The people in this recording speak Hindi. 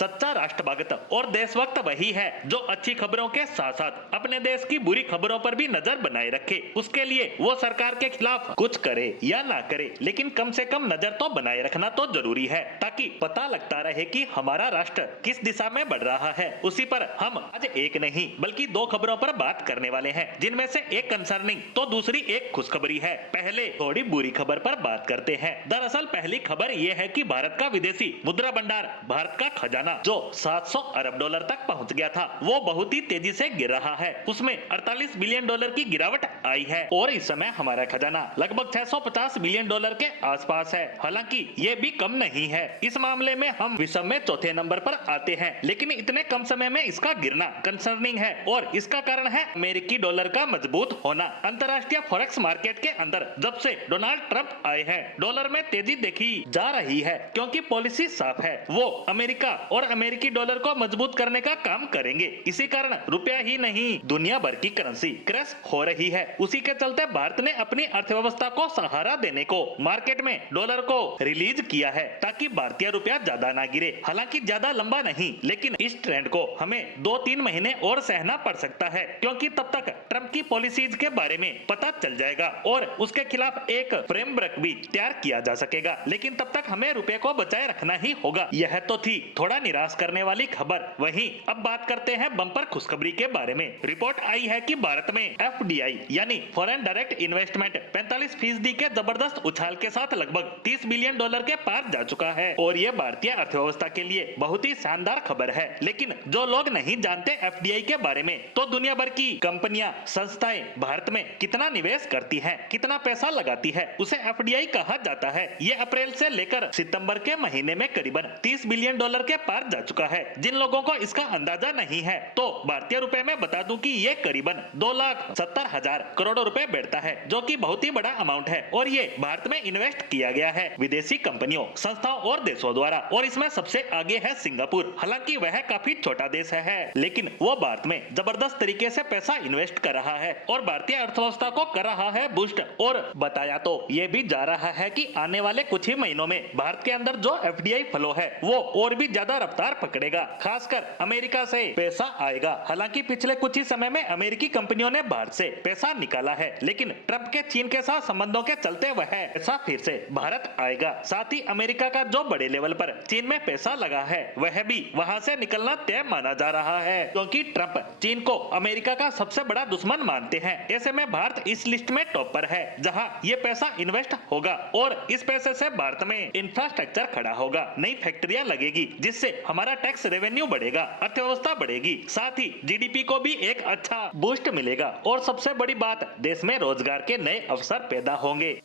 सच्चा राष्ट्रभक्त और देशभक्त वही है जो अच्छी खबरों के साथ साथ अपने देश की बुरी खबरों पर भी नजर बनाए रखे। उसके लिए वो सरकार के खिलाफ कुछ करे या ना करे, लेकिन कम से कम नजर तो बनाए रखना तो जरूरी है, ताकि पता लगता रहे कि हमारा राष्ट्र किस दिशा में बढ़ रहा है। उसी पर हम आज एक नहीं बल्कि दो खबरों पर बात करने वाले हैं, जिनमें से एक कंसर्निंग तो दूसरी एक खुशखबरी है। पहले थोड़ी बुरी खबर पर बात करते हैं। दरअसल पहली खबर ये है कि भारत का विदेशी मुद्रा भंडार, भारत का खजाना जो 700 अरब डॉलर तक पहुंच गया था, वो बहुत ही तेजी से गिर रहा है। उसमें 48 बिलियन डॉलर की गिरावट आई है और इस समय हमारा खजाना लगभग 650 बिलियन डॉलर के आसपास है। हालांकि ये भी कम नहीं है। इस मामले में हम विश्व में चौथे नंबर पर आते हैं, लेकिन इतने कम समय में इसका गिरना कंसर्निंग है और इसका कारण है अमेरिकी डॉलर का मजबूत होना। अंतर्राष्ट्रीय फॉरेक्स मार्केट के अंदर जब से डोनाल्ड ट्रंप आए हैं, डॉलर में तेजी देखी जा रही है, क्योंकि पॉलिसी साफ है। वो अमेरिका और अमेरिकी डॉलर को मजबूत करने का काम करेंगे। इसी कारण रुपया ही नहीं, दुनिया भर की करेंसी क्रैश हो रही है। उसी के चलते भारत ने अपनी अर्थव्यवस्था को सहारा देने को मार्केट में डॉलर को रिलीज किया है, ताकि भारतीय रुपया ज्यादा ना गिरे। हालांकि ज्यादा लंबा नहीं, लेकिन इस ट्रेंड को हमें 2-3 महीने और सहना पड़ सकता है, क्योंकि तब तक ट्रंप की पॉलिसीज के बारे में पता चल जाएगा और उसके खिलाफ एक फ्रेमवर्क भी तैयार किया जा सकेगा। लेकिन तब तक हमें रुपए को बचाए रखना ही होगा। यह तो थी थोड़ा निराश करने वाली खबर। वहीं अब बात करते हैं बम्पर खुशखबरी के बारे में। रिपोर्ट आई है कि भारत में एफडीआई यानी फॉरेन डायरेक्ट इन्वेस्टमेंट 45% के जबरदस्त उछाल के साथ लगभग 30 बिलियन डॉलर के पार जा चुका है और ये भारतीय अर्थव्यवस्था के लिए बहुत ही शानदार खबर है। लेकिन जो लोग नहीं जानते एफडीआई के बारे में, तो दुनिया भर की कंपनियां, संस्थाएं भारत में कितना निवेश करती हैं, कितना पैसा लगाती है, उसे एफडीआई कहा जाता है। ये अप्रैल से लेकर सितंबर के महीने में करीबन 30 बिलियन डॉलर के पार जा चुका है। जिन लोगों को इसका अंदाजा नहीं है, तो भारतीय रुपए में बता दूं कि ये करीबन 2,70,000 करोड़ रुपए बैठता है, जो कि बहुत ही बड़ा अमाउंट है और ये भारत में इन्वेस्ट किया गया है विदेशी कंपनियों, संस्थाओं और देशों द्वारा। और इसमें सबसे आगे है सिंगापुर। हालांकि वह काफी छोटा देश है, लेकिन वो भारत में जबरदस्त तरीके से पैसा इन्वेस्ट कर रहा है और भारतीय अर्थव्यवस्था को कर रहा है बूस्ट। और बताया तो ये भी जा रहा है कि आने वाले कुछ ही महीनों में भारत के अंदर जो एफडीआई फ्लो है वो और भी ज्यादा रफ्तार पकड़ेगा, खासकर अमेरिका से पैसा आएगा। हालांकि पिछले कुछ ही समय में अमेरिकी कंपनियों ने भारत से पैसा निकाला है, लेकिन ट्रंप के चीन के साथ संबंधों के चलते वह पैसा फिर से भारत आएगा। साथ ही अमेरिका का जो बड़े लेवल पर चीन में पैसा लगा है, वह भी वहां से निकलना तय माना जा रहा है, क्योंकि ट्रंप चीन को अमेरिका का सबसे बड़ा दुश्मन मानते हैं। ऐसे में भारत इस लिस्ट में टॉप पर है, जहां ये पैसा इन्वेस्ट होगा और इस पैसे से भारत में इंफ्रास्ट्रक्चर खड़ा होगा, नई फैक्ट्रियां लगेगी, जिससे हमारा टैक्स रेवेन्यू बढ़ेगा, अर्थव्यवस्था बढ़ेगी, साथ ही जीडीपी को भी एक अच्छा बूस्ट मिलेगा और सबसे बड़ी बात, देश में रोजगार के नए अवसर पैदा होंगे।